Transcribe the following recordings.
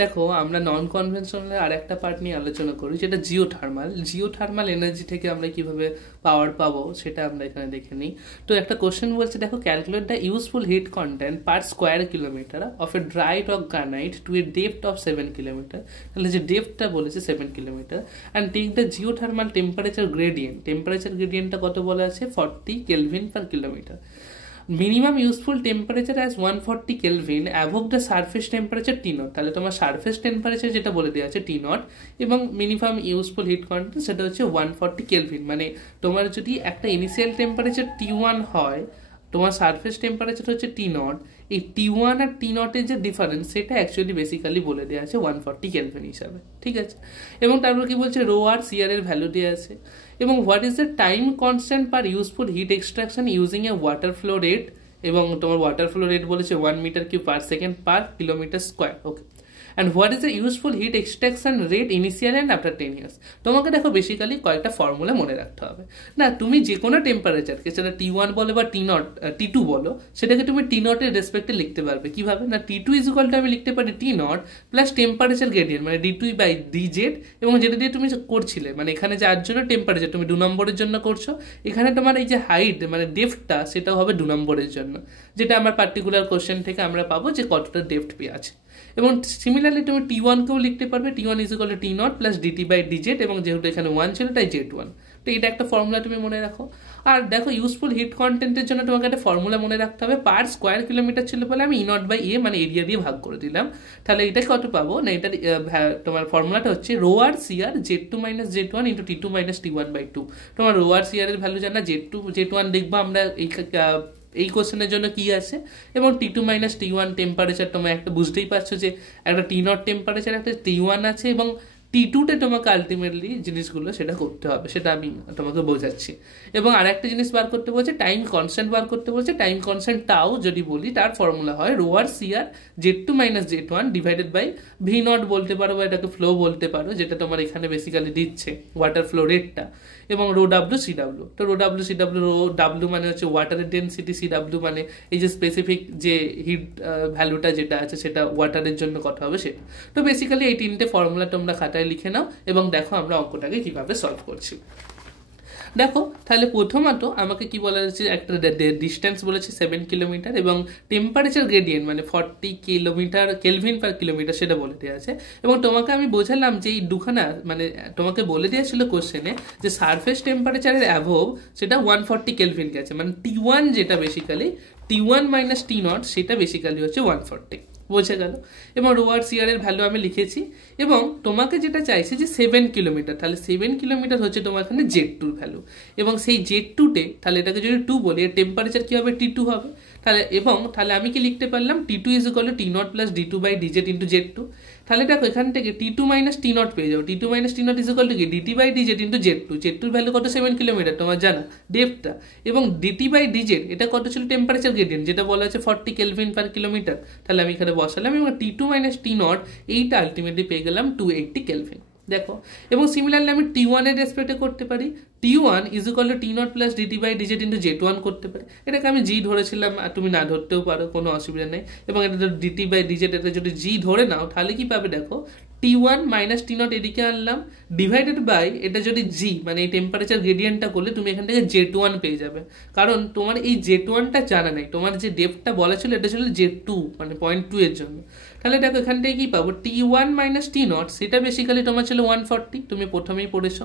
দেখো আমরা নন কনভেনশনাল আর একটা পার্ট নিয়ে আলোচনা করি, যেটা জিওথার্মাল এনার্জি থেকে আমরা কিভাবে পাওয়ার পাবো সেটা আমরা এখানে দেখে নিই। তো একটা কোশ্চেন বলছে, দেখো calculate the useful heat content per square kilometre of a dry rock granite to a depth of 7 kilometre. তাহলে যে ডেপথটা বলেছে 7 kilometre, and take the geothermal temperature গ্রেডিয়েন্টটা কত বলা আছে 40 kelvin per kilometre. Minimum useful temperature as 140 kelvin above the surface temperature T naught. তাহলে তোমার সারফেস টেম্পারেচার যেটা বলে দেওয়া আছে টি নট, এবং মিনিমাম ইউজফুল হিট কন্টেন্ট সেটা হচ্ছে 140 কেলভিন। মানে তোমার যদি একটা ইনিশিয়াল টেম্পারেচার T1 হয়, তোমার সারফেস টেম্পারেচার হচ্ছে টি নট, এই T1 আর টি নটের যে ডিফারেন্স সেটা অ্যাকচুয়ালি বেসিক্যালি বলে দেওয়া আছে 140 কেলভিন হিসাবে, ঠিক আছে। এবং তারপর কি বলছে, রো আর সিআর এর ভ্যালু দেওয়া আছে, এবং what is the time constant per useful heat extraction using a water flow rate, এবং তোমার ওয়াটার ফ্লো রেট বলেছে 1 metre cube per second per kilometre square. Okay, and what is the useful heat extraction rate initial and after 10 years. তোমাকে দেখো basically কয়েকটা formula মনে রাখতে হবে। না, তুমি যে কোনো টেম্পারেচারকে, সেটা T1 বলো বা T2 বলো, সেটাকে তুমি টি নটের রেসপেক্টে লিখতে পারবে। কিভাবে? না, T2 ইজ ইকুয়াল টু আমি লিখতে পারি টি নট প্লাস টেম্পারেচার গ্রেডিয়েন্ট মানে D2 বাই DZ, এবং যেটা দিয়ে তুমি করছিলে, মানে এখানে যার জন্য টেম্পারেচার তুমি 2 নম্বরের জন্য করছো, এখানে তোমার এই যে হাইট মানে ডেপথটা সেটাও হবে 2 নম্বরের জন্য, যেটা আমার পার্টিকুলার কোশ্চেন থেকে আমরা পাবো যে কতটা ডেপথ পেয়ে আছে। এবং সিমিলারলি তুমি T1 কেও লিখতে পারবে, T1 is equal to T not plus DT by DZ, এবং যেহেতু এখানে 1 ছিল তাই Z1। তো এটা একটা ফর্মুলা তুমি মনে রাখো। আর দেখো ইউজফুল হিট কন্টেন্টের জন্য তোমাকে একটা ফর্মুলা মনে রাখতে হবে, পার স্কোয়ার কিলোমিটার ছিল বলে আমি E0 বাই এ মানে এরিয়া দিয়ে ভাগ করে দিলাম। তাহলে এটা কত পাবো না, এটা তোমার ফর্মুলাটা হচ্ছে rho R CR Z2 minus Z1 into T2 minus T1 by 2। তোমার রো আর সিআর এর ভ্যালু জানা, Z1 দেখবো আমরা এই কোশ্চেনের জন্য কি আছে, এবং T2 মাইনাস T1 টেম্পারেচার তোমরা একটা বুঝতেই পারছো যে একটা টি নট টেম্পারেচার, একটা T1 আছে, এবং T2তে তোমাকে আলটিমেটলি জিনিসগুলো সেটা করতে হবে, সেটা আমি তোমাকে বোঝাচ্ছি। এবং আর একটা জিনিস বার করতে বলছে, টাইম কনস্ট্যান্ট বার করতে বলছে। টাইম কনস্ট্যান্ট টাও যদি বলি, তার ফর্মুলা হয় rho R CR Z2 minus Z1 divided by V0 বলতে পারো, বা এটাকে ফ্লো বলতে পারো, যেটা তোমার এখানে বেসিক্যালি দিচ্ছে ওয়াটার ফ্লো রেটটা, এবং রো ডাব্লিউ সি ডাব্লিউ। তো rho W C W, rho W মানে হচ্ছে ওয়াটারের ডেনসিটি, সি ডাব্লিউ মানে এই যে স্পেসিফিক যে হিট ভ্যালুটা যেটা আছে সেটা ওয়াটারের জন্য কত হবে সেটা। তো বেসিক্যালি এই তিনটে ফর্মুলা তোমরা খাতায় লিখে নাও, এবং দেখো আমরা অঙ্কটাকে কিভাবে সলভ করছি। দেখো তাহলে প্রথমত আমাকে কি বলা হচ্ছে, একটা ডিস্টেন্স বলেছে 7 কিলোমিটার, এবং টেম্পারেচার গ্রেডিয়েন্ট মানে 40 কিলোমিটার কেলভিন পার কিলোমিটার সেটা বলে দেওয়া আছে। এবং তোমাকে আমি বোঝালাম যে এই দুখানা মানে তোমাকে বলে দিয়েছিল কোশ্চেনে যে সারফেস টেম্পারেচারের অ্যাভোভ সেটা 140 কেলভিন গেছে, মানে T1 যেটা basically T1 minus T not সেটা বেসিক্যালি হচ্ছে 140, বোঝা গেল। এবং রো আর সিআর এর ভ্যালু আমি লিখেছি, এবং তোমাকে যেটা চাইছে যে 7 কিলোমিটার, তাহলে 7 কিলোমিটার হচ্ছে তোমার এখানে Z2 ভ্যালু, এবং সেই Z2তে তাহলে এটাকে যদি 2 বলি, এর টেম্পারেচার কি হবে T2 হবে। তাহলে এবং তাহলে আমি কি লিখতে পারলাম, T2 is equal to T not plus D2 by DZ into Z2। তাহলে দেখো এখান থেকে T2 মাইনাস টি নট পেয়ে যাও, T2 minus T not is equal to কি DT by DZ into Z2। Z2 value কত 7 কিলোমিটার তোমার জানা ডেপথটা, এবং DT বাই DZ এটা কত ছিল টেম্পারেচার গ্রেডিয়েন্ট, যেটা বলা আছে 40 কেলভিন পার কিলোমিটার। তাহলে আমি এখানে বসালাম, এবং T2 মাইনাস টি নট এইটা আলটিমেটলি পেয়ে গেলাম 280 কেলভিন। দেখো, এবং সিমিলারলি আমি T1 এর রেসপেক্টে করতে পারি, T1 is equal to T not plus DT by DZ into Z1 করতে পারি। এটাকে আমি জি ধরেছিলাম, আর তুমি না ধরতেও পারো, কোনো অসুবিধা নেই। এবং এটা DT বাই DZ এটা যদি জি ধরে নাও, তাহলে কি পাবে দেখো, T1 মাইনাস টি নট এদিকে আনলাম ডিভাইডেড বাই এটা যদি জি মানে এই টেম্পারেচার গ্রেডিয়েন্টটা করলে তুমি এখান থেকে Z1 পেয়ে যাবে, কারণ তোমার এই Z1টা জানা নেই, তোমার যে ডেপথটা বলা ছিল এটা ছিল Z2 মানে 0.2 এর জন্য। তাহলে দেখো এখান থেকে কি পাবো, T1 মাইনাস টি নট সেটা বেসিক্যালি তোমার ছিল 140, তুমি প্রথমেই পড়েছো,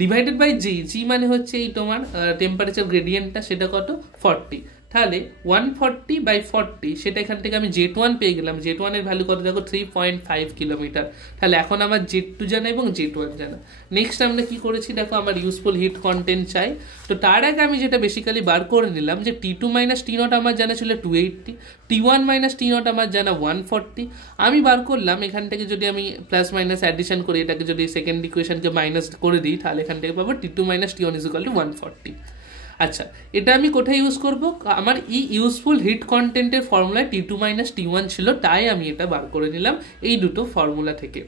ডিভাইডেড বাই জি মানে হচ্ছে এই তোমার টেম্পারেচার গ্রেডিয়েন্টটা সেটা কত 40। তাহলে 140 বাই 40 সেটা এখান থেকে আমি Z1 পেয়ে গেলাম। Z1 এর ভ্যালু কত দেখো 3.5 কিলোমিটার। তাহলে এখন আমার Z2 জানা এবং Z1 জানা। নেক্সট আমরা কি করেছি দেখো, আমার ইউজফুল হিট কন্টেন্ট চাই। তো তার আগে আমি যেটা বেসিক্যালি বার করে নিলাম যে T2 মাইনাস টি নট আমার জানা ছিল 280, T1 মাইনাস টি নট আমার জানা 140। আমি বার করলাম এখান থেকে, যদি আমি প্লাস মাইনাস অ্যাডিশন করি, এটাকে যদি সেকেন্ড ইকুয়েশনকে মাইনাস করে দিই, তাহলে এখান থেকে পাবো T2 minus T1 is equal two 140। আচ্ছা, এটা আমি কোথায় ইউজ করব, আমার ইউজফুল হিট কন্টেন্টের ফর্মুলা T2 মাইনাস T1 ছিল, তাই আমি এটা বার করে নিলাম এই দুটো ফর্মুলা থেকে,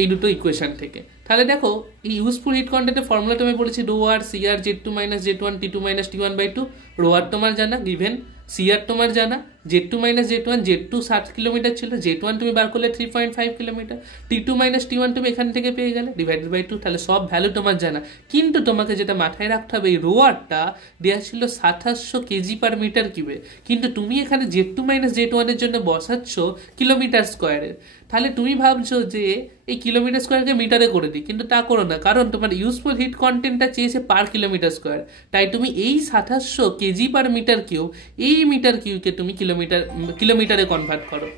এই দুটো ইকুয়েশন থেকে। তাহলে দেখো এই ইউজফুল হিট কন্টেন্টের ফর্মুলা তুমি বলেছি rho R CR Z2 minus Z1 T2 minus T1 by 2। Rho R তোমার জানা গিভেন, সিআর তোমার জানা, Z2 minus Z1, Z2 60 kilometre ছিল, Z1 তুমি বার করলে 3.5 কিলোমিটার, T2 মাইনাস T1 তুমি এখান থেকে পেয়ে গেলে ডিভাইডেড বাই 2, তাহলে সব ভ্যালু তোমার জানা। কিন্তু তোমাকে যেটা মাথায় রাখতে হবে, এই রোয়ারটা দেওয়া ছিল 2700 কেজি পার মিটার কিউবে, কিন্তু তুমি এখানে Z2 মাইনাস Z1 এর জন্য বসাচ্ছ কিলোমিটার স্কোয়ারের। তাহলে তুমি ভাবছো যে এই কিলোমিটার স্কোয়ারকে মিটারে করে দিই, কিন্তু তা করো না, কারণ তোমার ইউজফুল হিট কন্টেন্টটা চেয়েছে পার কিলোমিটার স্কোয়ার। তাই তুমি এই 2700 কেজি পার মিটার কিউব, এই মিটার কিউবকে তুমি কিলোমিটারে কনভার্ট করো।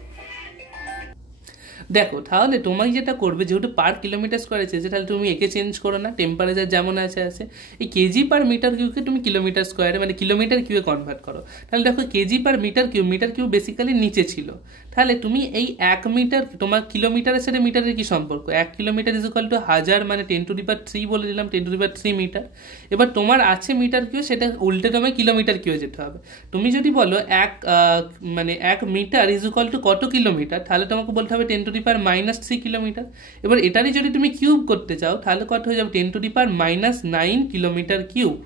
দেখো তাহলে তোমায় যেটা করবে, যেহেতু পার কিলোমিটার স্কোয়ার চেয়েছে, তাহলে তুমি একে চেঞ্জ করো না, টেম্পারেচার যেমন আছে এই কেজি পার মিটার কিউবকে তুমি কিলোমিটার স্কোয়ারে মানে কিলোমিটার কিউবে কনভার্ট করো। তাহলে দেখো KG per metre cube basically নিচে ছিল, তাহলে তুমি এই 1 মিটার, তোমার কিলোমিটারের সাথে মিটারের কি সম্পর্ক, 1 কিলোমিটার ইজ ইকুয়াল টু 1000 মানে 10⁻³ বলে দিলাম, 10⁻³ মিটার। এবার তোমার আছে মিটার কিউ, সেটা উল্টে তোমায় কিলোমিটার কিউ যেতে হবে। তুমি যদি বলো 1 মিটার ইজ ইকুয়াল টু কত কিলোমিটার, তাহলে তোমাকে বলতে হবে 10⁻³ কিলোমিটার। এবার এটারই যদি তুমি কিউব করতে চাও, তাহলে কত হয়ে যাবে 10⁻৯ কিলোমিটার কিউব,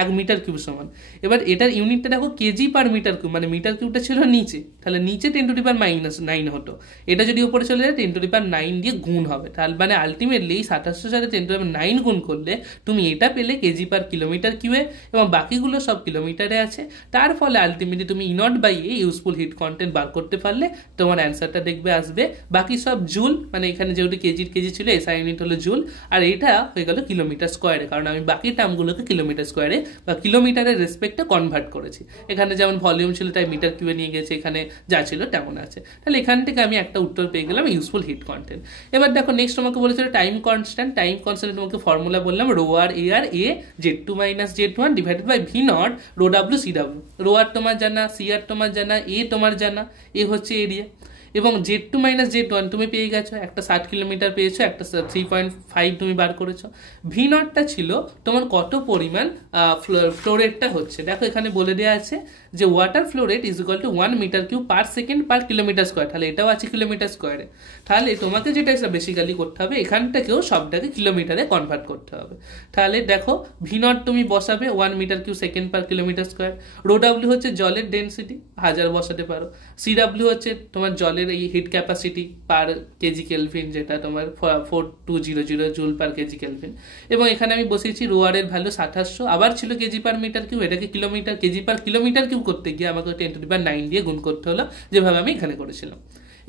1 মিটার কিউব সমান। এবার এটার ইউনিটটা দেখো কেজি পার মিটার কিউব, মানে মিটার কিউবটা ছিল নিচে, তাহলে নিচে 10⁻৯ হতো, এটা যদি উপরে চলে যায় 10⁹ দিয়ে গুণ হবে, তাহলে মানে আলটিমেটলি 2700 সাথে 10⁹ গুণ করলে তুমি এটা পেলে কেজি পার কিলোমিটার কিউবে, এবং বাকিগুলো সব কিলোমিটারে আছে। তার ফলে আলটিমেটলি তুমি E0/A ইউজফুল হিট কন্টেন্ট বার করতে পারলে তোমার অ্যান্সারটা দেখবে আসবে। বাকি সব জুল, মানে এখানে যেহেতু কেজি ছিল, SI ইউনিট হলো জুল, আর এটা হয়ে গেল কিলোমিটার স্কোয়ারে, কারণ আমি বাকি টার্মগুলোকে কিলোমিটার স্কোয়ারে বা কিলোমিটারের রেসপেক্টে কনভার্ট করেছি। এখানে যেমন ভলিউম ছিল তাই মিটার কিউবে নিয়ে গেছে, এখানে যা ছিল তেমন আছে। তাহলে এখান থেকে আমি একটা উত্তর পেয়ে গেলাম ইউজফুল হিট কন্টেন্ট। এবার দেখো নেক্সট তোমাকে বলেছিল টাইম কনস্ট্যান্ট। টাইম কনস্ট্যান্ট তোমাকে ফর্মুলা বললাম ρr Z2 minus Z1 divided by V0 ρw CW। ρr তোমার জানা, CR তোমার জানা, A তোমার জানা, A হচ্ছে এরিয়া। এবং Z2 মাইনাস Z1 তুমি পেয়ে গেছো, একটা 60 কিলোমিটার পেয়েছো, একটা 3.5 তুমি বার করেছো। V0টা ছিল তোমার কত পরিমাণ ফ্লো রেটটা হচ্ছে। দেখো এখানে বলে দেওয়া আছে যে water flow rate is equal to 1 metre cube per second per kilometre square, তাহলে এটাও আছে কিলোমিটার স্কোয়ারে। তাহলে তোমাকে যেটা বেসিক্যালি করতে হবে, এখানটাকেও সবটাকে কিলোমিটারে কনভার্ট করতে হবে। তাহলে দেখো V0 তুমি বসাবে 1 metre cube second per kilometre square, ρw হচ্ছে জলের ডেন্সিটি, 1000 বসাতে পারো, CW হচ্ছে তোমার জলের এই heat capacity per KG kelvin, যেটা তোমার 4200 জুল পার কেজি কেলভিন। এবং এখানে আমি বসিয়েছি ρr এর ভ্যালু 2700, আবার ছিল কেজি পার মিটার কিউব, এটাকে কেজি পার কিলোমিটার কিউব করতে গিয়ে আমাকে 10⁹ দিয়ে গুণ করতে হলো, যেভাবে আমি এখানে করেছিলাম।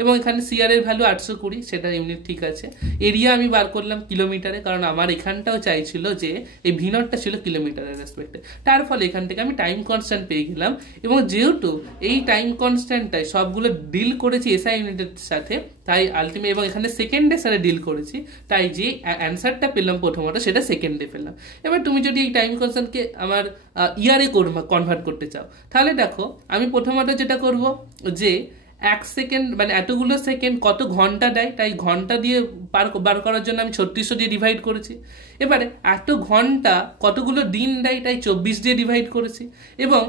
এবং এখানে CR এর ভ্যালু 820, সেটা ইউনিট ঠিক আছে। এরিয়া আমি বার করলাম কিলোমিটারে, কারণ আমার এখানটাও চাইছিল যে এই V0টা ছিল কিলোমিটারের রেসপেক্টে। তার ফলে এখান থেকে আমি টাইম কনস্ট্যান্ট পেয়ে গেলাম। এবং যেহেতু এই টাইম কনস্ট্যান্টটাই সবগুলো ডিল করেছি SI ইউনিটের সাথে, তাই আলটিমেট, এবং এখানে সেকেন্ডে সাথে ডিল করেছি, তাই যে অ্যান্সারটা পেলাম প্রথমত সেটা সেকেন্ডে পেলাম। এবার তুমি যদি এই টাইম কনস্ট্যান্টকে আমার ইয়ারে কনভার্ট করতে চাও, তাহলে দেখো আমি প্রথমত যেটা করব যে 1 সেকেন্ড মানে এতগুলো সেকেন্ড কত ঘন্টা দেয়, তাই ঘন্টা দিয়ে বার করার জন্য আমি 3600 দিয়ে ডিভাইড করেছি। এবারে এত ঘন্টা কতগুলো দিন দেয়, তাই 24 দিয়ে ডিভাইড করেছি। এবং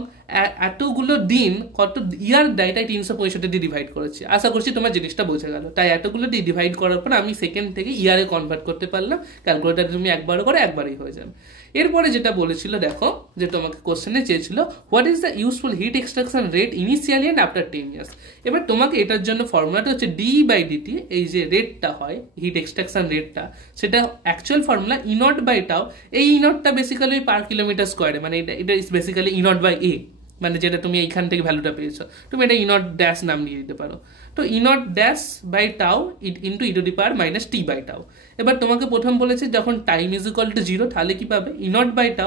এতগুলো দিন কত ইয়ার দেয়, তাই 365 দিয়ে ডিভাইড করেছি। আশা করছি তোমার জিনিসটা বোঝা গেল। তাই এতগুলো দিয়ে ডিভাইড করার পর আমি সেকেন্ড থেকে ইয়ারে কনভার্ট করতে পারলাম। ক্যালকুলেটার তুমি একবারও করে একবারই হয়ে যাবে। এরপরে যেটা বলেছিল, দেখো যে তোমাকে কোশ্চেনে চেয়েছিল what is the useful heat extraction rate initially and after 10 years. এবার তোমাকে এটার জন্য ফর্মুলাটা হচ্ছে d/dt, এই যে রেটটা হয় হিট এক্সট্রাকশন রেটটা, সেটা অ্যাকচুয়াল ফর্মুলা E0/τ। এই E0টা বেসিক্যালি পার কিলোমিটার স্কোয়ারে, মানে এটা ইজ বেসিক্যালি E0/A, মানে যেটা তুমি এইখান থেকে ভ্যালুটা পেয়েছো, তুমি এটা E0 নাম দিয়ে দিতে পারো। তো E0-/τ ইন্টু e⁻t/τ। এবার তোমাকে প্রথম বলেছে যখন টাইম ইজ ইকুয়াল টু 0, তাহলে কি পাবে E0/τ,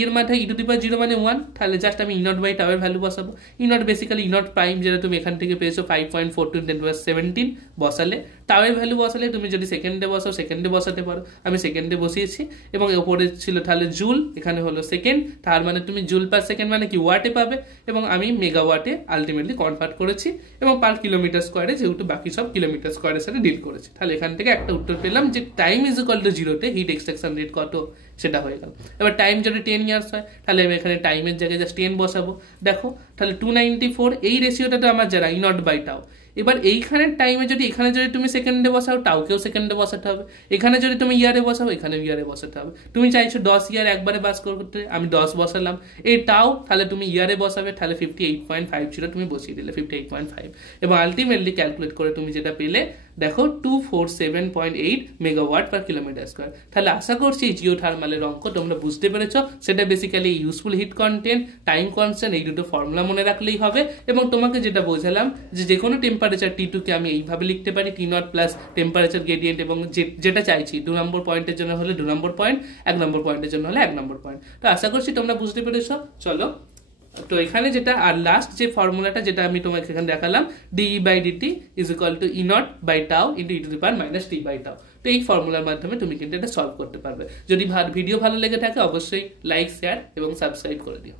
এর মাথায় e⁻0 মানে 1, তাহলে জাস্ট আমি E0/τ এর ভ্যালু বসাবো। E0 বেসিক্যালি E0 প্রাইম, যেটা তুমি এখান থেকে পেয়েছো 5.42 × 10⁻17 বসালে, টাওয়ের ভ্যালু বসালে তুমি যদি সেকেন্ডে বসাও সেকেন্ডে বসাতে পারো, আমি সেকেন্ডে বসিয়েছি। এবং ওপরে ছিল তাহলে জুল, এখানে হলো সেকেন্ড, তার মানে তুমি জুল পার সেকেন্ড মানে কি ওয়াটে পাবে, এবং আমি মেগাওয়াটে আলটিমেটলি কনভার্ট করেছি। এবং পার কিলোমিটার স্কোয়ারে, যেহেতু বাকি সব কিলোমিটার স্কোয়ারের সাথে ডিল করেছি, তাহলে এখান থেকে একটা উত্তর পেলাম যে টাইম ইজ ইকুয়াল টু 0-তে হিট এক্সট্রাকশন রেট কত, সেটা হয়ে গেল। এবার টাইম যদি 10 ইয়ার্স হয়, তাহলে আমি এখানে টাইমের জায়গায় জাস্ট 10 বসাবো। দেখো তাহলে 294, এই রেশিওটা তো আমার জানা E0/τ। এবার এইখানের টাইমে যদি এখানে যদি তুমি সেকেন্ডে বসাও টাউকেও সেকেন্ডে বসাতে হবে, এখানে যদি তুমি ইয়ারে বসাও এখানে ইয়ারে বসাতে হবে। তুমি চাইছো 10 ইয়ার একবারে বাস করতে, আমি 10 বসালাম। এই টাউ তাহলে তুমি ইয়ারে বসাবে, তাহলে 58.50 তুমি বসিয়ে দিলে 58.5, এবং আলটিমেটলি ক্যালকুলেট করে তুমি যেটা পেলে দেখো 247.8 মেগাওয়াট পার কিলোমিটার স্কোয়ার। তাহলে আশা করছি জিও থার্মালের অঙ্ক তোমরা বুঝতে পেরেছো। সেটা basically useful heat content, time constant, এই দুটো ফর্মুলা মনে রাখলেই হবে। এবং তোমাকে যেটা বোঝালাম যে কোনো টেম্পারেচার T2 কে আমি এইভাবে লিখতে পারি, T0 প্লাস টেম্পারেচার গ্রেডিয়েন্ট, এবং যেটা চাইছি 2 নম্বর পয়েন্টের জন্য হলে 2 নম্বর পয়েন্ট, 1 নম্বর পয়েন্টের জন্য হলে 1 নম্বর পয়েন্ট। তো আশা করছি তোমরা বুঝতে পেরেছো। চলো, তো এখানে যেটা আর লাস্ট যে ফর্মুলাটা যেটা আমি তোমাকে এখানে দেখালাম, dE/dt is equal to E0 by tau into e⁻t/τ। তো এই ফর্মুলার মাধ্যমে তুমি কিন্তু এটা সলভ করতে পারবে। যদি ভিডিও ভালো লেগে থাকে অবশ্যই লাইক, শেয়ার এবং সাবস্ক্রাইব করে দিও।